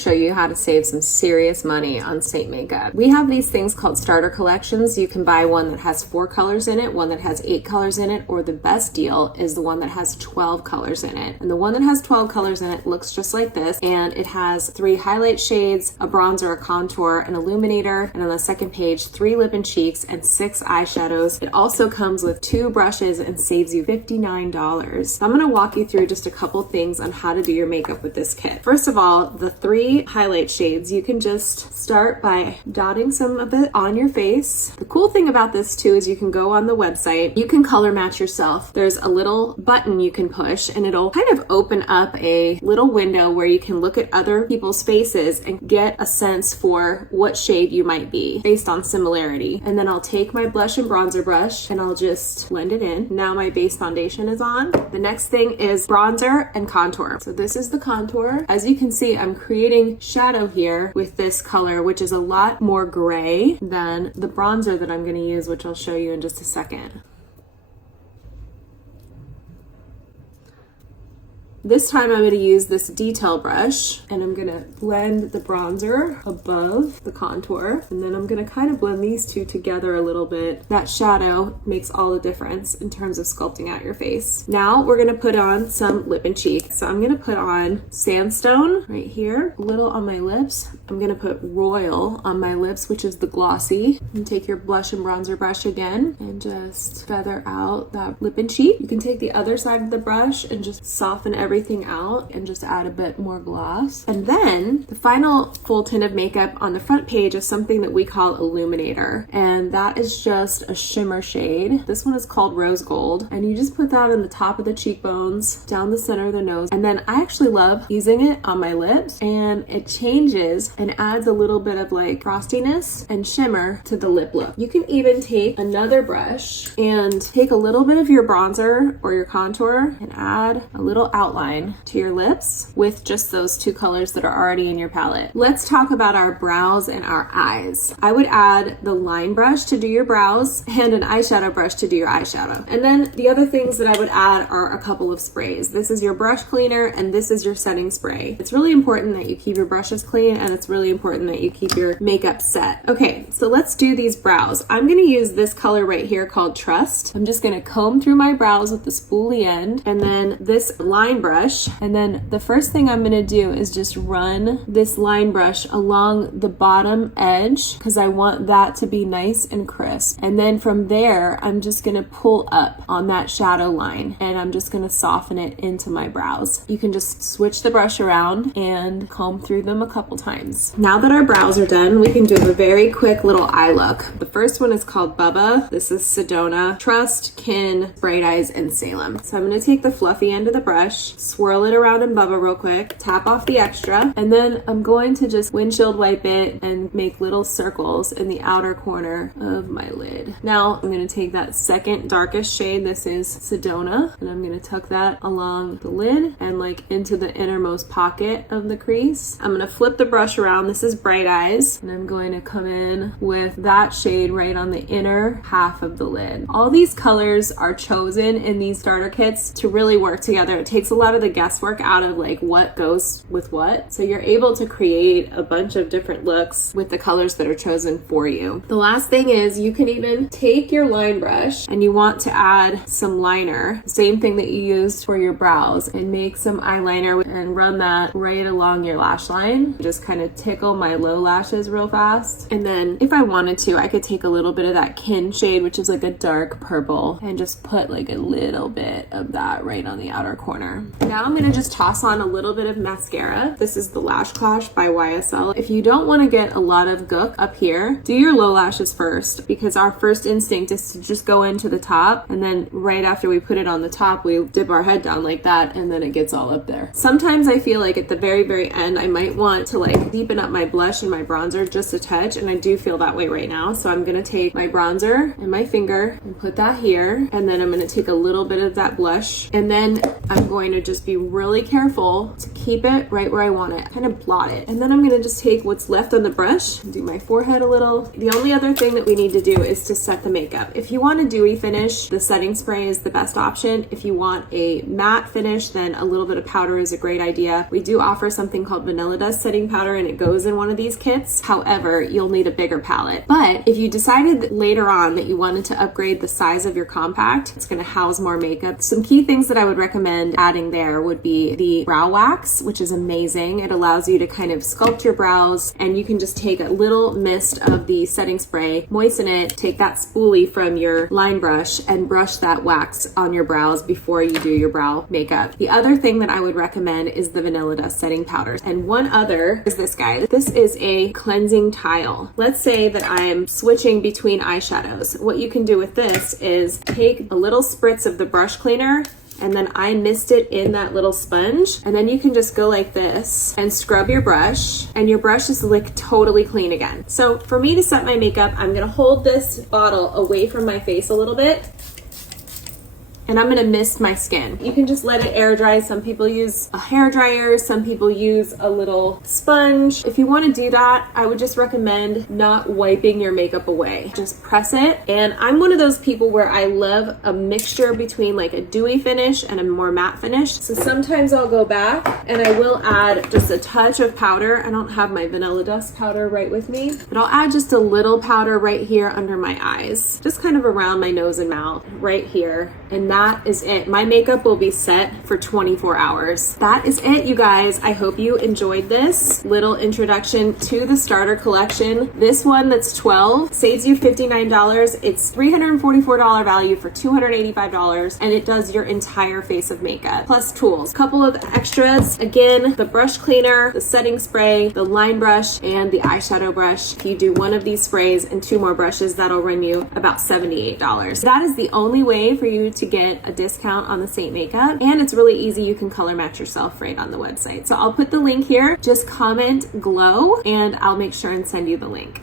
show you how to save some serious money on Saint makeup. We have these things called starter collections. You can buy one that has 4 colors in it, one that has 8 colors in it, or the best deal is the one that has 12 colors in it. And the one that has 12 colors in it looks just like this, and it has 3 highlight shades, a bronzer, a contour, an illuminator, and on the second page, 3 lip and cheeks and 6 eyeshadows. It also comes with 2 brushes and saves you $59. So I'm gonna walk you through just a couple things on how to do your makeup with this kit. First of all, the 3 highlight shades, you can just start by dotting some of it on your face. The cool thing about this too is you can go on the website, you can color match yourself. There's a little button you can push and it'll kind of open up a little window where you can look at other people's faces and get a sense for what shade you might be based on similarity. And then I'll take my blush and bronzer brush and I'll just blend it in. Now my base foundation is on. The next thing is bronzer and contour. So this is the contour. As you can see, I'm creating shadow here with this color, which is a lot more gray than the bronzer that I'm going to use, which I'll show you in just a second. This time I'm going to use this detail brush and I'm going to blend the bronzer above the contour, and then I'm going to kind of blend these two together a little bit. That shadow makes all the difference in terms of sculpting out your face. Now we're going to put on some lip and cheek. So I'm going to put on Sandstone right here, a little on my lips. I'm going to put Royal on my lips, which is the glossy. And take your blush and bronzer brush again and just feather out that lip and cheek. You can take the other side of the brush and just soften everything out and just add a bit more gloss. And then the final full tint of makeup on the front page is something that we call Illuminator, and that is just a shimmer shade. This one is called Rose Gold, and you just put that on the top of the cheekbones, down the center of the nose, and then I actually love using it on my lips, and it changes and adds a little bit of like frostiness and shimmer to the lip look. You can even take another brush and take a little bit of your bronzer or your contour and add a little outline to your lips with just those 2 colors that are already in your palette. Let's talk about our brows and our eyes. I would add the line brush to do your brows and an eyeshadow brush to do your eyeshadow. And then the other things that I would add are a couple of sprays. This is your brush cleaner and this is your setting spray. It's really important that you keep your brushes clean, and it's really important that you keep your makeup set. Okay, so let's do these brows. I'm gonna use this color right here called Trust. I'm just gonna comb through my brows with the spoolie end, and then this line brush. And then the first thing I'm going to do is just run this line brush along the bottom edge because I want that to be nice and crisp. And then from there, I'm just going to pull up on that shadow line and I'm just going to soften it into my brows. You can just switch the brush around and comb through them a couple times. Now that our brows are done, we can do a very quick little eye look. The first one is called Bubba. This is Sedona, Trust, Kin, Bright Eyes, and Salem. So I'm going to take the fluffy end of the brush, swirl it around in Bubba real quick, tap off the extra, and then I'm going to just windshield wipe it and make little circles in the outer corner of my lid. Now I'm going to take that second darkest shade, this is Sedona, and I'm going to tuck that along the lid and like into the innermost pocket of the crease. I'm going to flip the brush around, this is Bright Eyes, and I'm going to come in with that shade right on the inner half of the lid. All these colors are chosen in these starter kits to really work together. It takes a lot of the guesswork out of like what goes with what. So you're able to create a bunch of different looks with the colors that are chosen for you. The last thing is you can even take your line brush and you want to add some liner, same thing that you used for your brows, and make some eyeliner and run that right along your lash line. Just kind of tickle my low lashes real fast. And then if I wanted to, I could take a little bit of that Kin shade, which is like a dark purple, and just put like a little bit of that right on the outer corner. Now I'm going to just toss on a little bit of mascara. This is the Lash Clash by YSL. If you don't want to get a lot of gook up here, do your low lashes first, because our first instinct is to just go into the top, and then right after we put it on the top, we dip our head down like that, and then it gets all up there. Sometimes I feel like at the very end, I might want to like deepen up my blush and my bronzer just a touch, and I do feel that way right now. So I'm going to take my bronzer and my finger and put that here, and then I'm going to take a little bit of that blush, and then I'm going to just be really careful to keep it right where I want it, kind of blot it. And then I'm gonna just take what's left on the brush and do my forehead a little. The only other thing that we need to do is to set the makeup. If you want a dewy finish, the setting spray is the best option. If you want a matte finish, then a little bit of powder is a great idea. We do offer something called Vanilla Dust setting powder, and it goes in one of these kits. However, you'll need a bigger palette. But if you decided later on that you wanted to upgrade the size of your compact, it's gonna house more makeup. Some key things that I would recommend adding there would be the brow wax, which is amazing. It allows you to kind of sculpt your brows, and you can just take a little mist of the setting spray, moisten it, take that spoolie from your line brush and brush that wax on your brows before you do your brow makeup. The other thing that I would recommend is the Vanilla Dust setting powder. And one other is this guy. This is a cleansing tile. Let's say that I'm switching between eyeshadows. What you can do with this is take a little spritz of the brush cleaner, and then I mist it in that little sponge, and then you can just go like this and scrub your brush, and your brush is like totally clean again. So for me to set my makeup, I'm gonna hold this bottle away from my face a little bit, and I'm gonna mist my skin. You can just let it air dry. Some people use a hair dryer, some people use a little sponge. If you wanna do that, I would just recommend not wiping your makeup away. Just press it. And I'm one of those people where I love a mixture between like a dewy finish and a more matte finish. So sometimes I'll go back and I will add just a touch of powder. I don't have my Vanilla Dust powder right with me, but I'll add just a little powder right here under my eyes, just kind of around my nose and mouth, right here. And that is it. My makeup will be set for 24 hours. That is it, you guys. I hope you enjoyed this little introduction to the starter collection. This one that's 12 saves you $59. It's $344 value for $285, and it does your entire face of makeup, plus tools. Couple of extras. Again, the brush cleaner, the setting spray, the line brush, and the eyeshadow brush. If you do one of these sprays and 2 more brushes, that'll run you about $78. That is the only way for you to get a discount on the SEINT makeup, and it's really easy. You can color match yourself right on the website. So I'll put the link here. Just comment glow and I'll make sure and send you the link.